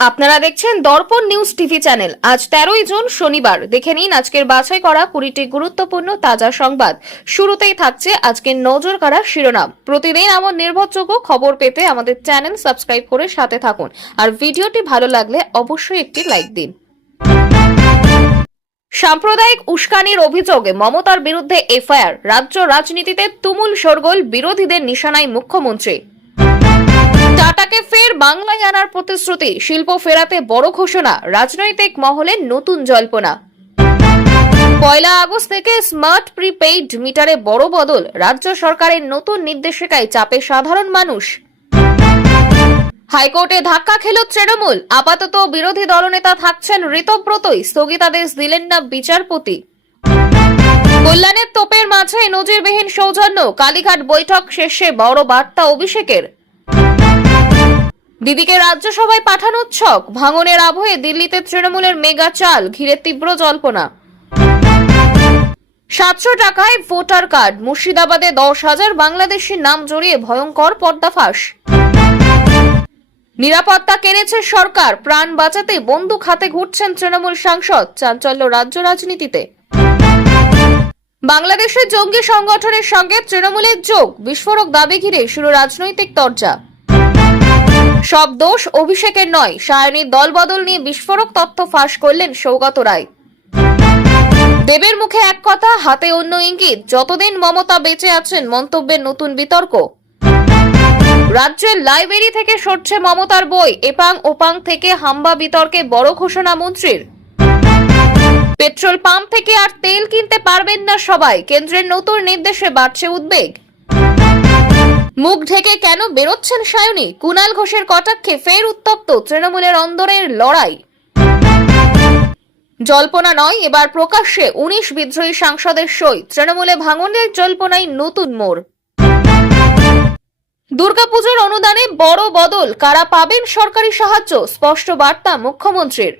আপনারা দেখছেন দর্পণ news TV channel. আজ 13ই জুন শনিবার। দেখে নিন আজকের বাছাই করা 20টি গুরুত্বপূর্ণ তাজা সংবাদ। শুরুতেই থাকছে আজকের নজর কাড়া শিরোনাম। প্রতিদিন এমন নির্ভরযোগ্য খবর পেতে আমাদের চ্যানেল সাবস্ক্রাইব করে সাথে থাকুন। আর ভিডিওটি ভালো লাগলে অবশ্যই একটি লাইক দিন। সাম্প্রদায়িক উস্কানির অভিযোগে মমতার বিরুদ্ধে এফআইআর। রাজ্য রাজনীতিতে তুমুল শোরগোল, বিরোধীদের নিশানায় মুখ্যমন্ত্রী। টাটাকে ফের বাংলায় আনার প্রতিশ্রুতি, শিল্প ফেরাতে বড় ঘোষণা, রাজনৈতিক মহলে নতুন জল্পনা। 1 আগস্ট থেকে স্মার্ট প্রিপেইড মিটারে বড় বদল, রাজ্য সরকারের নতুন নির্দেশিকায় চাপে সাধারণ মানুষ। হাইকোর্টে ধাক্কা খেল তৃণমূল, আপাতত বিরোধী দলনেতা থাকছেন ঋতব্রতই, স্থগিতাদেশ দিলেন না বিচারপতি। কল্যাণের তোপের মাঝে নজিরবিহীন সৌজন্য, কালীঘাট বৈঠক শেষে বড় বার্তা অভিষেকের। দিদিকে রাজ্যসভায় পাঠানোর ছক, ভাঙনের আবহে দিল্লিতে তৃণমূলের মেগা চাল, ঘিরে তীব্র জল্পনা। 700 টাকায় ভোটার কার্ড, মুর্শিদাবাদে 10,000 বাংলাদেশির নাম জড়িয়ে ভয়ঙ্কর পর্দাফাঁস। নিরাপত্তা কেড়েছে সরকার, প্রাণ বাঁচাতে বন্দুক হাতে ঘুরছেন তৃণমূল সাংসদ, চাঞ্চল্য রাজ্য রাজনীতিতে। বাংলাদেশের জঙ্গি সংগঠনের সঙ্গে তৃণমূলের যোগ, বিস্ফোরক দাবি ঘিরে শুরু রাজনৈতিক তরজা। সব দোষ অভিষেকের নয়, সায়নীর দলবদল নিয়ে বিস্ফোরক তথ্য ফাঁস করলেন সৌগত রায়। দেবের মুখে এক কথা, হাতে অন্য ইঙ্গিত, যতদিন মমতা বেঁচে আছেন মন্তব্যের নতুন বিতর্ক। রাজ্যের লাইব্রেরি থেকে সরছে মমতার বই, এপাং ওপাং থেকে হাম্বা বিতর্কে বড় ঘোষণা মন্ত্রীর। পেট্রোল পাম্প থেকে আর তেল কিনতে পারবেন না সবাই, কেন্দ্রের নতুন নির্দেশে বাড়ছে উদ্বেগ। মুখ ঢেকে কেন বেরোচ্ছেন সায়নী, কুণাল ঘোষের কটাক্ষে ফের উত্তপ্ত তৃণমূলের অন্দরের লড়াই। জল্পনা নয়, এবার প্রকাশ্যে 19 বিদ্রোহী সাংসদের সই, তৃণমূলে ভাঙনের জল্পনায় নতুন মোড়। দুর্গাপুজোর অনুদানে বড় বদল, কারা পাবেন সরকারি সাহায্য, স্পষ্ট বার্তা মুখ্যমন্ত্রীর।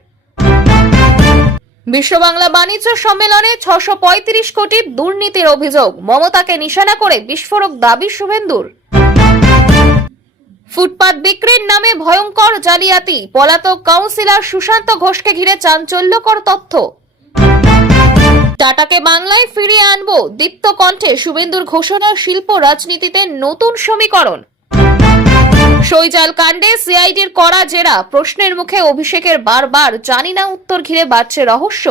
বিশ্ব বাংলা বাণিজ্য সম্মেলনে 635 কোটির দুর্নীতির অভিযোগ, মমতাকে নিশানা করে বিস্ফোরক দাবি শুভেন্দুর। ফুটপাত বিক্রির নামে ভয়ঙ্কর জালিয়াতি, পলাতক কাউন্সিলর সুশান্ত ঘোষকে ঘিরে চাঞ্চল্যকর তথ্য। টাটাকে বাংলায় ফিরিয়ে আনবো, দীপ্ত কণ্ঠে শুভেন্দুর ঘোষণা, শিল্প রাজনীতিতে নতুন সমীকরণ। শৈজাল কাণ্ডে সিআইডির কড়া জেরা, প্রশ্নের মুখে অভিষেকের বারবার জানি না উত্তর ঘিরে বাড়ছে রহস্য।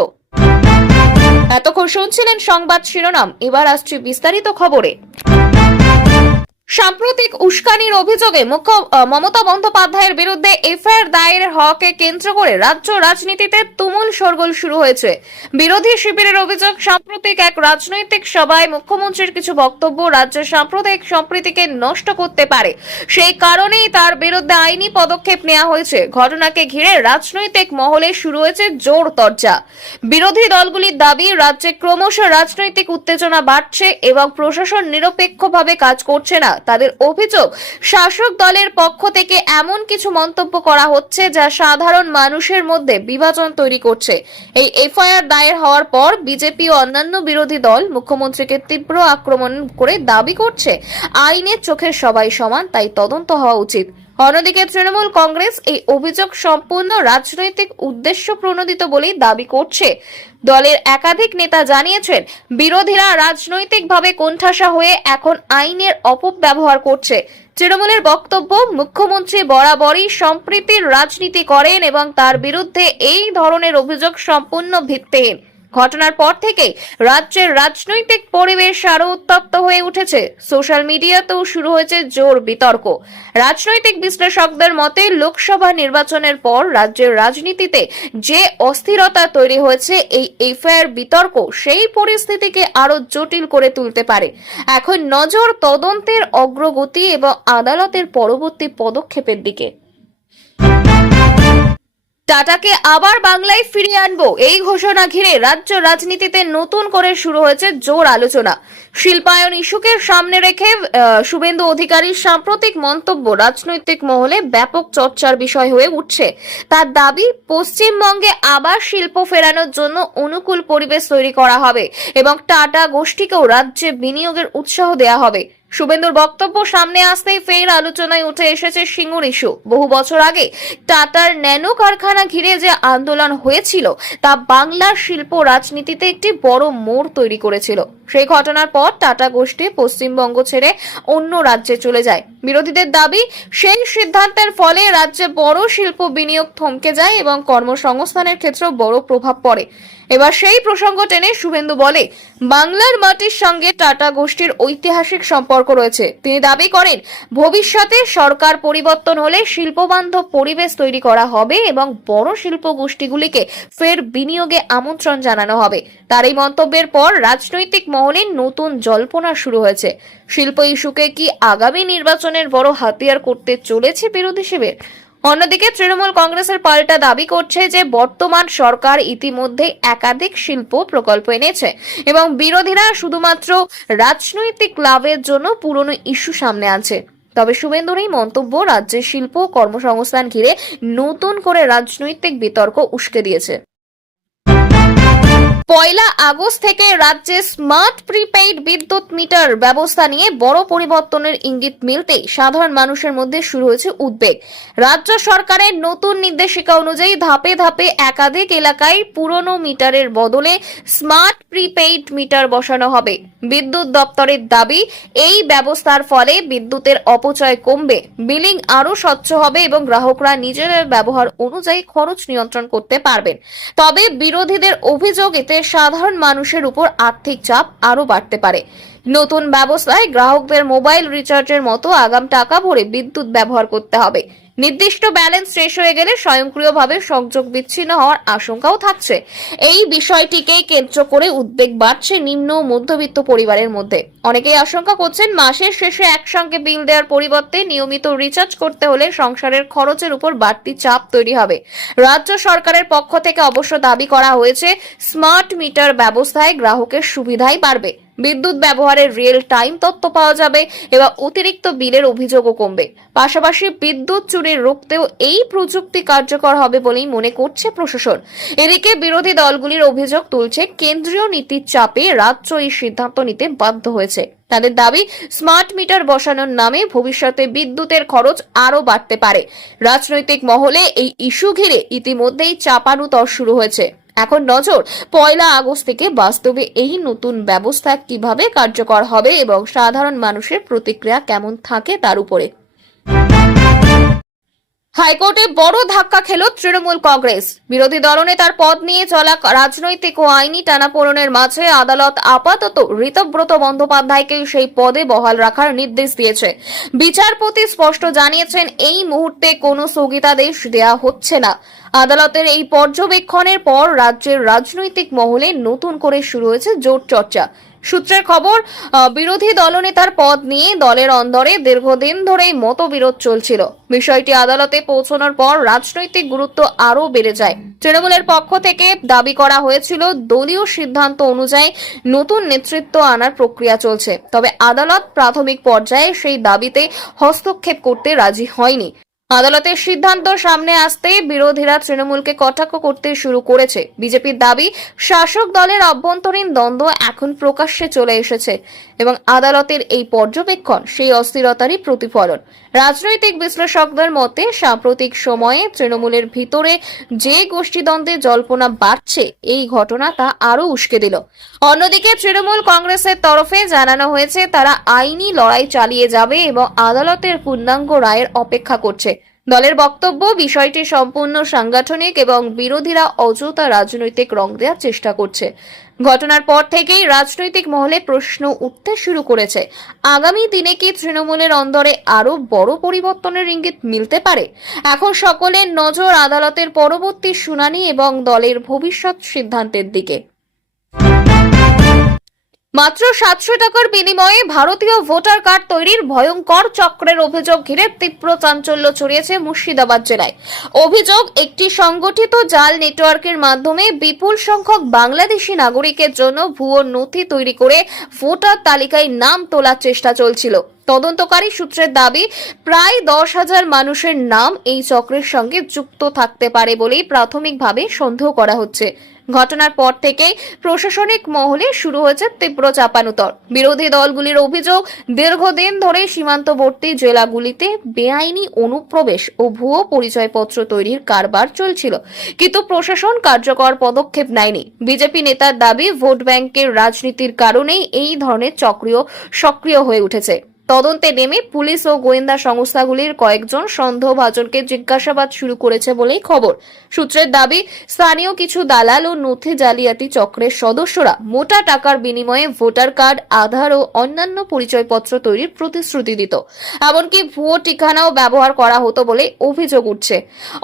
এতক্ষণ শুনছিলেন সংবাদ শিরোনাম, এবার আসছে বিস্তারিত খবরে। সাম্প্রতিক উস্কানির অভিযোগে মমতা বন্দ্যোপাধ্যায়ের বিরুদ্ধে এফআইআর দায়ের হওয়াকে কেন্দ্র করে রাজ্য রাজনীতিতে তুমুল শোরগোল শুরু হয়েছে। বিরোধী শিবিরের অভিযোগ, সাম্প্রতিক এক রাজনৈতিক সভায় মুখ্যমন্ত্রীর কিছু বক্তব্য রাজ্যের সাম্প্রদায়িক সম্প্রীতিকে নষ্ট করতে পারে, সেই কারণেই তার বিরুদ্ধে আইনি পদক্ষেপ নেওয়া হয়েছে। ঘটনাকে ঘিরে রাজনৈতিক মহলে শুরু হয়েছে জোর তরজা। বিরোধী দলগুলির দাবি, রাজ্যে ক্রমশ রাজনৈতিক উত্তেজনা বাড়ছে এবং প্রশাসন নিরপেক্ষভাবে কাজ করছে না। তাদের অভিযোগ, শাসক দলের পক্ষ থেকে এমন কিছু মন্তব্য করা হচ্ছে যা সাধারণ মানুষের মধ্যে বিভাজন তৈরি করছে। এই এফআইআর দায়ের হওয়ার পর বিজেপি ও অন্যান্য বিরোধী দল মুখ্যমন্ত্রীকে তীব্র আক্রমণ করে দাবি করছে, আইনের চোখে সবাই সমান, তাই তদন্ত হওয়া উচিত। অন্যদিকে তৃণমূল কংগ্রেস এই অভিযোগ সম্পূর্ণ রাজনৈতিক উদ্দেশ্য প্রণোদিত বলেই দাবি করছে। দলের একাধিক নেতা জানিয়েছেন, বিরোধীরা রাজনৈতিকভাবে কোণঠাসা হয়ে এখন আইনের অপব্যবহার করছে। তৃণমূলের বক্তব্য, মুখ্যমন্ত্রী বরাবরই সম্প্রীতির রাজনীতি করেন এবং তার বিরুদ্ধে এই ধরনের অভিযোগ সম্পূর্ণ ভিত্তিহীন। ঘটনার পর থেকে রাজ্যের রাজনৈতিক পরিবেশ আরো উত্তপ্ত হয়ে উঠেছে। সোশ্যাল মিডিয়াতেও শুরু হয়েছে জোর বিতর্ক। রাজনৈতিক বিশ্লেষকদের মতে, লোকসভা নির্বাচনের পর রাজ্যের রাজনীতিতে যে অস্থিরতা তৈরি হয়েছে, এই এফআইআর বিতর্ক সেই পরিস্থিতিকে আরো জটিল করে তুলতে পারে। এখন নজর তদন্তের অগ্রগতি এবং আদালতের পরবর্তী পদক্ষেপের দিকে। টাটাকে আবার বাংলায় ফিরিয়ে আনবো, এই ঘোষণা ঘিরে রাজ্য রাজনীতিতে নতুন করে শুরু হয়েছে জোর আলোচনা। শিল্পায়ন ইস্যুকে সামনে রেখে শুভেন্দু অধিকারীর সাম্প্রতিক মন্তব্য রাজনৈতিক মহলে ব্যাপক চর্চার বিষয় হয়ে উঠছে। তার দাবি, পশ্চিমবঙ্গে আবার শিল্প ফেরানোর জন্য অনুকূল পরিবেশ তৈরি করা হবে এবং টাটা গোষ্ঠীকেও রাজ্যে বিনিয়োগের উৎসাহ দেওয়া হবে। শুভেন্দুর বক্তব্য সামনে আসতেই ফের আলোচনায় উঠে এসেছে সিঙ্গুর ইস্যু। বহু বছর আগে টাটার ন্যানো কারখানা ঘিরে যে আন্দোলন হয়েছিল তা বাংলার শিল্প রাজনীতিতে একটি বড় মোড় তৈরি করেছিল। সেই ঘটনার পর টাটা গোষ্ঠী পশ্চিমবঙ্গ ছেড়ে অন্য রাজ্যে চলে যায়। বিরোধীদের দাবি, সেই সিদ্ধান্তের ফলে রাজ্যে বড় শিল্প বিনিয়োগ থমকে যায় এবং কর্মসংস্থানের ক্ষেত্রেও বড় প্রভাব পড়ে। এবার সেই প্রসঙ্গ টেনে শুভেন্দু বলে, বাংলার মাটির সঙ্গে টাটা গোষ্ঠীর ঐতিহাসিক সম্পর্ক রয়েছে। তিনি দাবি করেন, ভবিষ্যতে সরকার পরিবর্তন হলে শিল্পবান্ধব পরিবেশ তৈরি করা হবে এবং বড় শিল্প গোষ্ঠীগুলিকে ফের বিনিয়োগে আমন্ত্রণ জানানো হবে। তার এই মন্তব্যের পর রাজনৈতিক মহলে নতুন জল্পনা শুরু হয়েছে। শিল্প ইস্যুকে কি আগামী নির্বাচনের বড় হাতিয়ার করতে চলেছে বিরোধী শিবির? অন্যদিকে তৃণমূল কংগ্রেসের পাল্টা দাবি করছে যে বর্তমান সরকার ইতিমধ্যে একাধিক শিল্প প্রকল্প এনেছে এবং বিরোধীরা শুধুমাত্র রাজনৈতিক লাভের জন্য পুরনো ইস্যু সামনে আনছে। তবে শুভেন্দুর এই মন্তব্য রাজ্যের শিল্প কর্মসংস্থান ঘিরে নতুন করে রাজনৈতিক বিতর্ক উস্কে দিয়েছে। 1 আগস্ট থেকে রাজ্যে স্মার্ট প্রিপেইড বিদ্যুৎ মিটার ব্যবস্থা নিয়ে বড় পরিবর্তনের ইঙ্গিত মিলতেই সাধারণ মানুষের মধ্যে শুরু হয়েছে উদ্বেগ। রাজ্য সরকারের নতুন নির্দেশিকা অনুযায়ী ধাপে ধাপে একাধিক এলাকায় পুরনো মিটারের বদলে স্মার্ট প্রিপেইড মিটার বসানো হবে। বিদ্যুৎ দপ্তরের দাবি, এই ব্যবস্থার ফলে বিদ্যুতের অপচয় কমবে, বিলিং আরো স্বচ্ছ হবে এবং গ্রাহকরা নিজেদের ব্যবহার অনুযায়ী খরচ নিয়ন্ত্রণ করতে পারবেন। তবে বিরোধীদের অভিযোগ, এতে সাধারণ মানুষের উপর আর্থিক চাপ আরো বাড়তে পারে। নতুন ব্যবস্থায় গ্রাহকদের মোবাইল রিচার্জের মতো আগাম টাকা ভরে বিদ্যুৎ ব্যবহার করতে হবে। নির্দিষ্ট ব্যালেন্স শেষ হয়ে গেলে স্বয়ংক্রিয়ভাবে সংযোগ বিচ্ছিন্ন হওয়ার আশঙ্কাও থাকছে। এই বিষয়টিকে কেন্দ্র করে উদ্বেগ বাড়ছে নিম্ন ও মধ্যবিত্ত পরিবারের মধ্যে। অনেকেই আশঙ্কা করছেন, মাসের শেষে একসঙ্গে বিল দেওয়ার পরিবর্তে নিয়মিত রিচার্জ করতে হলে সংসারের খরচের উপর বাড়তি চাপ তৈরি হবে। রাজ্য সরকারের পক্ষ থেকে অবশ্য দাবি করা হয়েছে, স্মার্ট মিটার ব্যবস্থায় গ্রাহকের সুবিধাই বাড়বে, বিদ্যুৎ ব্যবহারের রিয়েল টাইম তথ্য পাওয়া যাবে এবং অতিরিক্ত বিলের অভিযোগও কমবে। পাশাপাশি বিদ্যুৎ চুরি রুখতেও এই প্রযুক্তি কার্যকর হবে বলেই মনে করছে প্রশাসন। এদিকে বিরোধী দলগুলির অভিযোগ তুলছে, কেন্দ্রীয় নীতির চাপে রাজ্য এই সিদ্ধান্ত নিতে বাধ্য হয়েছে। তাদের দাবি, স্মার্ট মিটার বসানোর নামে ভবিষ্যতে বিদ্যুতের খরচ আরো বাড়তে পারে। রাজনৈতিক মহলে এই ইস্যু ঘিরে ইতিমধ্যেই চাপানুতর শুরু হয়েছে। এখন নজর 1 আগস্ট থেকে বাস্তবে এই নতুন ব্যবস্থা কিভাবে কার্যকর হবে এবং সাধারণ মানুষের প্রতিক্রিয়া কেমন থাকে তার উপরে। হাইকোর্টে বড় ধাক্কা খেল তৃণমূল কংগ্রেস। বিরোধী দলনেতার পদ নিয়ে চলা রাজনৈতিক ও আইনি টানাপোড়েনের মাঝে আদালত আপাতত ঋতব্রত বন্দ্যোপাধ্যায়কে সেই পদে বহাল রাখার নির্দেশ দিয়েছে। বিচারপতি স্পষ্ট জানিয়েছেন, এই মুহূর্তে কোনো স্থগিতাদেশ দেয়া হচ্ছে না। আদালতের এই পর্যবেক্ষণের পর রাজ্যের রাজনৈতিক মহলে নতুন করে শুরু হয়েছে জোর চর্চা। সূত্রের খবর, বিরোধী দলনেতার পদ নিয়ে দলের অন্দরে দীর্ঘদিন ধরেই মতবিরোধ চলছিল। বিষয়টি আদালতে পৌঁছানোর পর রাজনৈতিক গুরুত্ব আরও বেড়ে যায়। তৃণমূলের পক্ষ থেকে দাবি করা হয়েছিল, দলীয় সিদ্ধান্ত অনুযায়ী নতুন নেতৃত্ব আনার প্রক্রিয়া চলছে। তবে আদালত প্রাথমিক পর্যায়ে সেই দাবিতে হস্তক্ষেপ করতে রাজি হয়নি। আদালতের সিদ্ধান্ত সামনে আসতে বিরোধীরা তৃণমূলকে কটাক্ষ করতে শুরু করেছে। বিজেপির দাবি, শাসক দলের অভ্যন্তরীণ দ্বন্দ্ব এখন প্রকাশ্যে চলে এসেছে এবং আদালতের এই পর্যবেক্ষণ সেই অস্থিরতারই প্রতিফলন। রাজনৈতিক বিশ্লেষকদের মতে, সাম্প্রতিক সময়ে তৃণমূলের ভিতরে যে গোষ্ঠীদ্বন্দ্বের জল্পনা বাড়ছে, এই ঘটনা তা আরো উস্কে দিল। অন্যদিকে তৃণমূল কংগ্রেসের তরফে জানানো হয়েছে, তারা আইনি লড়াই চালিয়ে যাবে এবং আদালতের পূর্ণাঙ্গ রায়ের অপেক্ষা করছে। দলের বক্তব্য, বিষয়টি সম্পূর্ণ সাংগঠনিক এবং বিরোধীরা অযথা রাজনৈতিক রং দেওয়ার চেষ্টা করছে। ঘটনার পর থেকেই রাজনৈতিক মহলে প্রশ্ন উঠতে শুরু করেছে, আগামী দিনে কি তৃণমূলের অন্দরে আরো বড় পরিবর্তনের ইঙ্গিত মিলতে পারে? এখন সকলের নজর আদালতের পরবর্তী শুনানি এবং দলের ভবিষ্যৎ সিদ্ধান্তের দিকে। মাত্র 700 টাকার বিনিময়ে ভারতীয় ভোটার কার্ড তৈরির ভয়ঙ্কর চক্রের অভিযোগ ঘিরে তীব্র চাঞ্চল্য ছড়িয়েছে মুর্শিদাবাদ জেলায়। অভিযোগ, একটি সংগঠিত জাল নেটওয়ার্কের মাধ্যমে বিপুল সংখ্যক বাংলাদেশি নাগরিকের জন্য ভুয়ো নথি তৈরি করে ভোটার তালিকায় নাম তোলার চেষ্টা চলছিল। তদন্তকারী সূত্রের দাবি, প্রায় 10,000 মানুষের নাম এই চক্রের সঙ্গে যুক্ত থাকতে পারে বলেই প্রাথমিকভাবে সন্দেহ করা হচ্ছে। ঘটনার পর থেকেই প্রশাসনিক মহলে শুরু হয়েছে তীব্র চাপানুতর। বিরোধী দলগুলির অভিযোগ, দীর্ঘদিন ধরে সীমান্তবর্তী জেলাগুলিতে বেআইনি অনুপ্রবেশ ও ভুয়ো পরিচয়পত্র তৈরির কারবার চলছিল, কিন্তু প্রশাসন কার্যকর পদক্ষেপ নেয়নি। বিজেপি নেতার দাবি, ভোট ব্যাংকের রাজনীতির কারণেই এই ধরনের সক্রিয় হয়ে উঠেছে। তদন্তে নেমে পুলিশ ও গোয়েন্দা সংস্থাগুলির কয়েকজন সন্দেহভাজনকে জিজ্ঞাসাবাদ শুরু করেছে বলেই খবর। সূত্রের দাবি, স্থানীয় কিছু দালাল ও নথি জালিয়াতি চক্রের সদস্যরা মোটা টাকার বিনিময়ে ভোটার কার্ড, আধার ও অন্যান্য পরিচয়পত্র তৈরির প্রতিশ্রুতি দিত। এমনকি ভুয়ো ঠিকানাও ব্যবহার করা হতো বলে অভিযোগ উঠছে।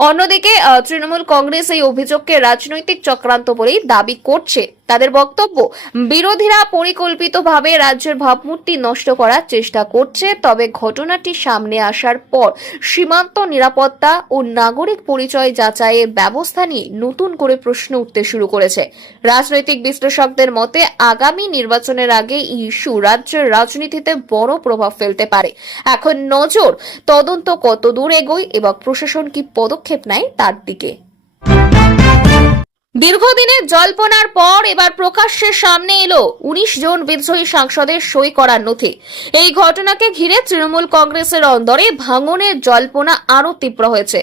অন্যদিকে তৃণমূল কংগ্রেস এই অভিযোগকে রাজনৈতিক চক্রান্ত বলেই দাবি করছে। তাদের বক্তব্য, বিরোধীরা পরিকল্পিতভাবে রাজ্যের ভাবমূর্তি নষ্ট করার চেষ্টা করছে। তবে ঘটনাটি সামনে আসার পর সীমান্ত নিরাপত্তা ও নাগরিক পরিচয় যাচাইয়ের ব্যবস্থা নিয়ে নতুন করে প্রশ্ন উঠতে শুরু করেছে। রাজনৈতিক বিশ্লেষকদের মতে, আগামী নির্বাচনের আগে এই ইস্যু রাজ্যের রাজনীতিতে বড় প্রভাব ফেলতে পারে। এখন নজর তদন্ত কত দূর এগোয় এবং প্রশাসন কি পদক্ষেপ নেয় তার দিকে। দীর্ঘদিনের জল্পনার পর এবার প্রকাশ্যে সামনে এলো 19 জন বিদ্রোহী সাংসদের সই করার নথি। এই ঘটনাকে ঘিরে তৃণমূল কংগ্রেসের অন্দরে ভাঙনের জল্পনা আরো তীব্র হয়েছে।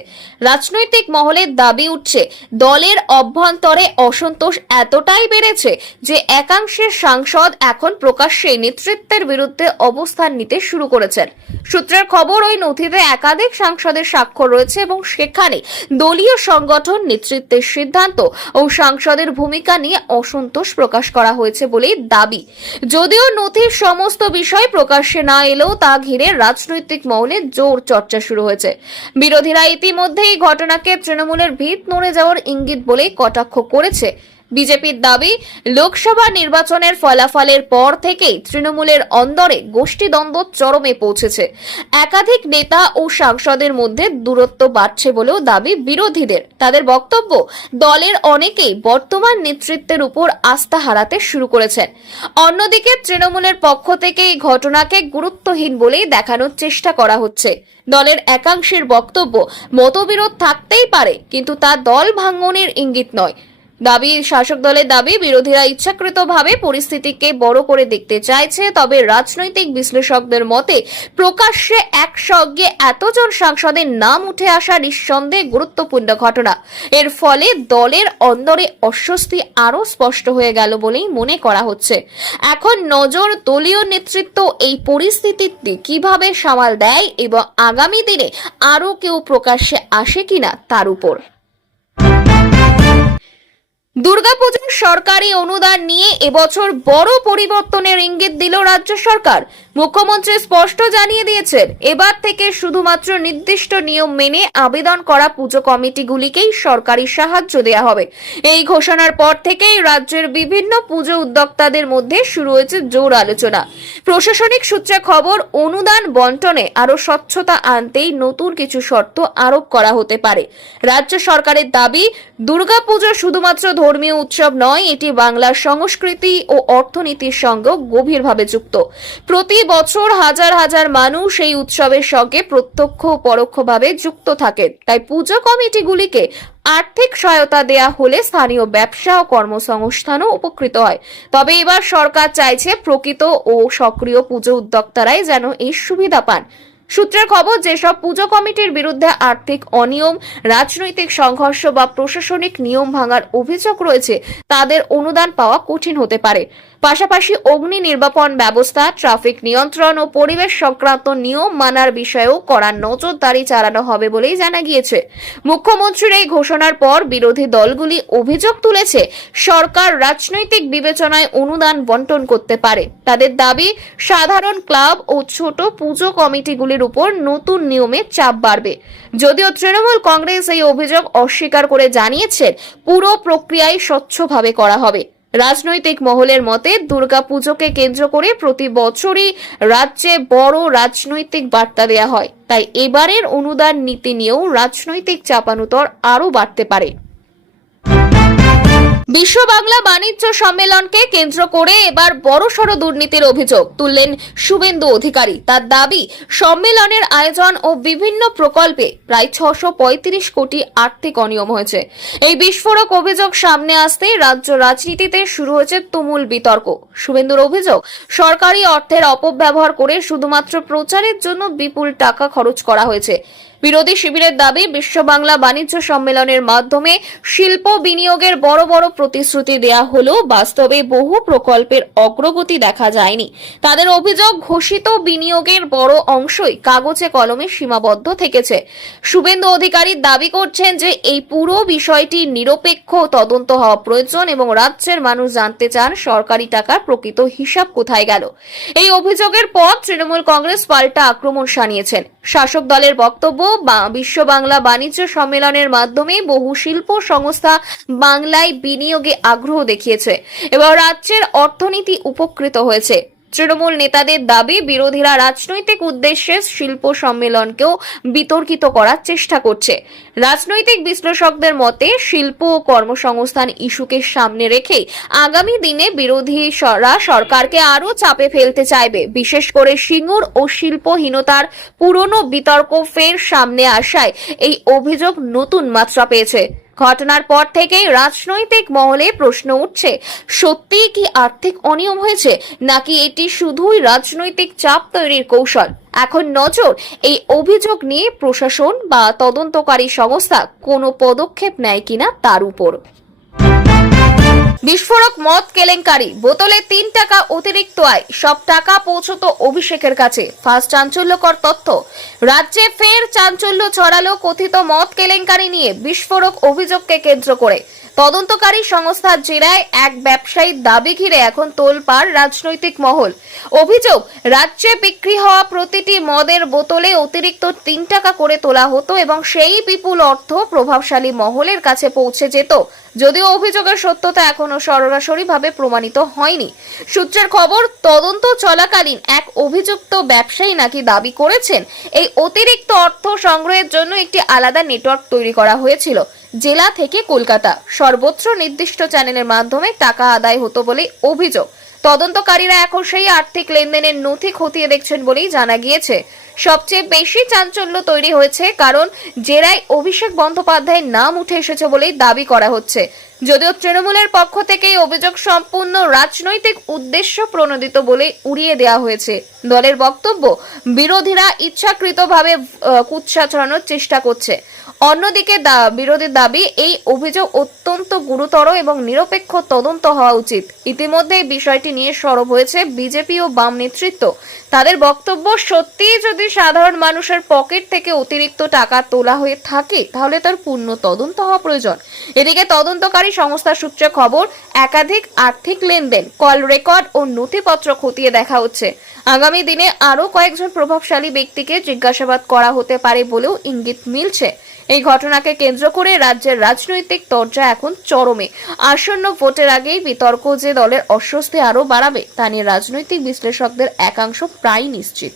রাজনৈতিক মহলের দাবি উঠছে, দলের অভ্যন্তরে অসন্তোষ এতটাই বেড়েছে যে একাংশের সাংসদ এখন প্রকাশ্যে নেতৃত্বের বিরুদ্ধে অবস্থান নিতে শুরু করেছেন। সূত্রের খবর, ওই নথিতে একাধিক সাংসদের স্বাক্ষর রয়েছে এবং সেখানে দলীয় সংগঠন, নেতৃত্বের সিদ্ধান্ত ও সাংসদের ভূমিকা নিয়ে অসন্তোষ প্রকাশ করা হয়েছে বলেই দাবি। যদিও নথির সমস্ত বিষয় প্রকাশ্যে না এলেও তা ঘিরে রাজনৈতিক মহলে জোর চর্চা শুরু হয়েছে। বিরোধীরা ইতিমধ্যে এই ঘটনাকে তৃণমূলের ভিত নড়ে যাওয়ার ইঙ্গিত বলেই কটাক্ষ করেছে। বিজেপির দাবি, লোকসভা নির্বাচনের ফলাফলের পর থেকেই তৃণমূলের অন্দরে গোষ্ঠীদ্বন্দ্ব চরমে পৌঁছেছে। একাধিক নেতা ও সাংসদের মধ্যে দূরত্ব বাড়ছে বলেও দাবি বিরোধীদের। তাদের বক্তব্য, দলের অনেকেই বর্তমান নেতৃত্বের উপর আস্থা হারাতে শুরু করেছেন। অন্যদিকে তৃণমূলের পক্ষ থেকে এই ঘটনাকে গুরুত্বহীন বলেই দেখানোর চেষ্টা করা হচ্ছে। দলের একাংশের বক্তব্য, মতবিরোধ থাকতেই পারে, কিন্তু তা দল ভাঙনের ইঙ্গিত নয়। শাসক দলের দাবি, বিরোধীরা ইচ্ছাকৃতভাবে পরিস্থিতিকে বড় করে দেখতে চাইছে। তবে রাজনৈতিক বিশ্লেষকদের মতে, প্রকাশ্যে একসঙ্গে এতজন সাংসদের নাম উঠে আসা নিঃসন্দেহে গুরুত্বপূর্ণ ঘটনা। এর ফলে দলের অন্দরে অস্বস্তি আরো স্পষ্ট হয়ে গেল বলেই মনে করা হচ্ছে। এখন নজর দলীয় নেতৃত্ব এই পরিস্থিতিতে কিভাবে সামাল দেয় এবং আগামী দিনে আরো কেউ প্রকাশ্যে আসে কিনা তার উপর। দুর্গাপূজার সরকারি অনুদান নিয়ে এবছর বড় পরিবর্তনের ইঙ্গিত দিল রাজ্য সরকার। মুখ্যমন্ত্রী স্পষ্ট জানিয়ে দিয়েছেন, এবার থেকে শুধুমাত্র নির্দিষ্ট নিয়ম মেনে আবেদন করা পুজো কমিটিগুলিকেই সরকারি সাহায্য দেওয়া হবে। এই ঘোষণার পর থেকেই রাজ্যের বিভিন্ন পুজো উদ্যোক্তাদের মধ্যে শুরু হয়েছে জোর আলোচনা। প্রশাসনিক সূত্রে খবর, অনুদান বন্টনে আরো স্বচ্ছতা আনতেই নতুন কিছু শর্ত আরোপ করা হতে পারে। রাজ্য সরকারের দাবি, দুর্গাপুজো শুধুমাত্র ধর্মীয় উৎসব নয়, এটি বাংলার সংস্কৃতি ও অর্থনীতির সঙ্গে গভীরভাবে যুক্ত। প্রতি বছর হাজার হাজার মানুষ এই উৎসবের সঙ্গে প্রত্যক্ষ ও পরোক্ষভাবে যুক্ত থাকেন। তাই পুজো কমিটিগুলিকে আর্থিক সহায়তা দেয়া হলে স্থানীয় ব্যবসা ও কর্মসংস্থানও উপকৃত হয়। তবে এবার সরকার চাইছে প্রকৃত ও সক্রিয় পুজো উদ্যোক্তারাই যেন এই সুবিধা পান। সূত্রের খবর, যেসব পুজো কমিটির বিরুদ্ধে আর্থিক অনিয়ম, রাজনৈতিক সংঘর্ষ বা প্রশাসনিক নিয়ম ভাঙার অভিযোগ রয়েছে, তাদের অনুদান পাওয়া কঠিন হতে পারে। পাশাপাশি অগ্নি নির্বাপন ব্যবস্থা, ট্রাফিক নিয়ন্ত্রণ ও পরিবেশ সংক্রান্ত নিয়ম মানার বিষয়েও কড়া নজরদারি চালানো হবে বলেই জানা গিয়েছে। মুখ্যমন্ত্রীর এই ঘোষণার পর বিরোধী দলগুলি অভিযোগ তুলেছে, সরকার রাজনৈতিক বিবেচনায় অনুদান বন্টন করতে পারে। তাদের দাবি, সাধারণ ক্লাব ও ছোট পুজো কমিটিগুলির উপর নতুন নিয়মে চাপ বাড়বে। যদিও তৃণমূল কংগ্রেস এই অভিযোগ অস্বীকার করে জানিয়েছেন, পুরো প্রক্রিয়ায় স্বচ্ছভাবে করা হবে। রাজনৈতিক মহলের মতে, দুর্গাপুজোকে কেন্দ্র করে প্রতি বছরই রাজ্যে বড় রাজনৈতিক বার্তা দেয়া হয়। তাই এবারের অনুদান নীতি নিয়েও রাজনৈতিক চাপানুতর আরো বাড়তে পারে। বিশ্ব বাংলা বাণিজ্য সম্মেলনকে কেন্দ্র করে এবার বড়সড় দুর্নীতির অভিযোগ তুললেন শুভেন্দু অধিকারী। তার দাবি, সম্মেলনের আয়োজন ও বিভিন্ন প্রকল্পে প্রায় 635 কোটি আর্থিক অনিয়ম হয়েছে। এই বিস্ফোরক অভিযোগ সামনে আসতেই রাজ্য রাজনীতিতে শুরু হয়েছে তুমুল বিতর্ক। শুভেন্দুর অভিযোগ, সরকারি অর্থের অপব্যবহার করে শুধুমাত্র প্রচারের জন্য বিপুল টাকা খরচ করা হয়েছে। বিরোধী শিবিরের দাবি, বিশ্ব বাংলা বাণিজ্য সম্মেলনের মাধ্যমে শিল্প বিনিয়োগের বড় বড় প্রতিশ্রুতি দেয়া হলেও বাস্তবে বহু প্রকল্পের অগ্রগতি দেখা যায়নি। তাদের অভিযোগ, ঘোষিত বিনিয়োগের বড় অংশই কাগজে কলমে সীমাবদ্ধ থেকেছে। শুভেন্দু অধিকারী দাবি করছেন যে এই পুরো বিষয়টি নিরপেক্ষ তদন্ত হওয়া প্রয়োজন এবং রাজ্যের মানুষ জানতে চান সরকারি টাকার প্রকৃত হিসাব কোথায় গেল। এই অভিযোগের পর তৃণমূল কংগ্রেস পাল্টা আক্রমণ শানিয়েছেন। শাসক দলের বক্তব্য, বিশ্ব বাংলা বাণিজ্য সম্মেলনের মাধ্যমে বহু শিল্প সংস্থা বাংলায় বিনিয়োগে আগ্রহ দেখিয়েছে এবং রাজ্যের অর্থনীতি উপকৃত হয়েছে। তৃণমূল নেতাদের দাবি, বিরোধীরা রাজনৈতিক উদ্দেশ্যে শিল্প সম্মেলনকেও বিতর্কিত করার চেষ্টা করছে। রাজনৈতিক বিশ্লেষকদের মতে, শিল্প ও কর্মসংস্থান ইস্যুকে সামনে রেখে আগামী দিনে বিরোধীরা সরকারকে আরও চাপে ফেলতে চাইবে। বিশেষ করে সিঙ্গুর ও শিল্পহীনতার পুরনো বিতর্ক ফের সামনে আসায় এই অভিযোগ নতুন মাত্রা পেয়েছে। ঘটনার পর থেকেই রাজনৈতিক মহলে প্রশ্ন উঠছে, সত্যিই কি আর্থিক অনিয়ম হয়েছে নাকি এটি শুধুই রাজনৈতিক চাপ তৈরির কৌশল? এখন নজর এই অভিযোগ নিয়ে প্রশাসন বা তদন্তকারী সংস্থা কোনো পদক্ষেপ নেয় কিনা তার উপর। বিস্ফোরক মদ কেলেঙ্কারি, বোতলে 3 টাকা অতিরিক্ত আয়, সব টাকা পৌঁছত অভিষেকের কাছে। ফার্স্ট চাঞ্চল্যকর তথ্য, রাজ্যে ফের চাঞ্চল্য ছড়ালো কথিত মদ কেলেঙ্কারি নিয়ে বিস্ফোরক অভিযোগকে কেন্দ্র করে। তদন্তকারী সংস্থার জেরায় এক ব্যবসায়ীর দাবি ঘিরে এখন তোলপাড় রাজনৈতিক মহল। অভিযোগ, রাজ্যে বিক্রি হওয়া প্রতিটি মদের বোতলে অতিরিক্ত 3 টাকা করে তোলা হতো এবং সেই বিপুল অর্থ প্রভাবশালী মহলের কাছে পৌঁছে যেত। যদিও অভিযোগের সত্যতা এখনো সরাসরিভাবে প্রমাণিত হয়নি। সূত্রের খবর, তদন্ত চলাকালীন এক অভিযুক্ত ব্যবসায়ী নাকি দাবি করেছেন এই অতিরিক্ত অর্থ সংগ্রহের জন্য একটি আলাদা নেটওয়ার্ক তৈরি করা হয়েছিল। জেলা থেকে কলকাতা সর্বত্র নির্দিষ্ট চ্যানেলের মাধ্যমে টাকা আদায় হতো বলে অভিযোগ। তদন্তকারীরা এখন সেই আর্থিক লেনদেনের নথি খতিয়ে দেখছেন বলেই জানা গিয়েছে। সবচেয়ে বেশি চাঞ্চল্য তৈরি হয়েছে কারণ জেরায় অভিষেক বন্দ্যোপাধ্যায়ের নাম উঠে এসেছে বলেই দাবি করা হচ্ছে। যদিও তৃণমূলের পক্ষ থেকে অভিযোগ সম্পূর্ণ রাজনৈতিক উদ্দেশ্য প্রণোদিত বলে উড়িয়ে দেওয়া হয়েছে। দলের বক্তব্য, বিরোধীরা ইচ্ছাকৃতভাবে কুৎসা ছড়ানোর চেষ্টা করছে। অন্যদিকে বিরোধীর দাবি, এই অভিযোগ অত্যন্ত গুরুতর এবং নিরপেক্ষ তদন্ত হওয়া উচিত। ইতিমধ্যে এই বিষয়টি নিয়ে সরব হয়েছে বিজেপি ও বাম নেতৃত্ব। তাদের বক্তব্য, সত্যিই যদি সাধারণ মানুষের পকেট থেকে অতিরিক্ত টাকা তোলা হয়ে থাকে তাহলে তার পূর্ণ তদন্ত হওয়া প্রয়োজন। এদিকে তদন্তকারী সংস্থার সূত্রে খবর, একাধিক আর্থিক লেনদেন, কল রেকর্ড ও নথিপত্র খতিয়ে দেখা হচ্ছে। আগামী দিনে আরও কয়েকজন প্রভাবশালী ব্যক্তিকে জিজ্ঞাসাবাদ করা হতে পারে বলেও ইঙ্গিত মিলছে। এই ঘটনাকে কেন্দ্র করে রাজ্যের রাজনৈতিক তরজা এখন চরমে। আসন্ন ভোটের আগেই বিতর্ক যে দলের অস্বস্তি আরও বাড়াবে তা নিয়ে রাজনৈতিক বিশ্লেষকদের একাংশ প্রায় নিশ্চিত।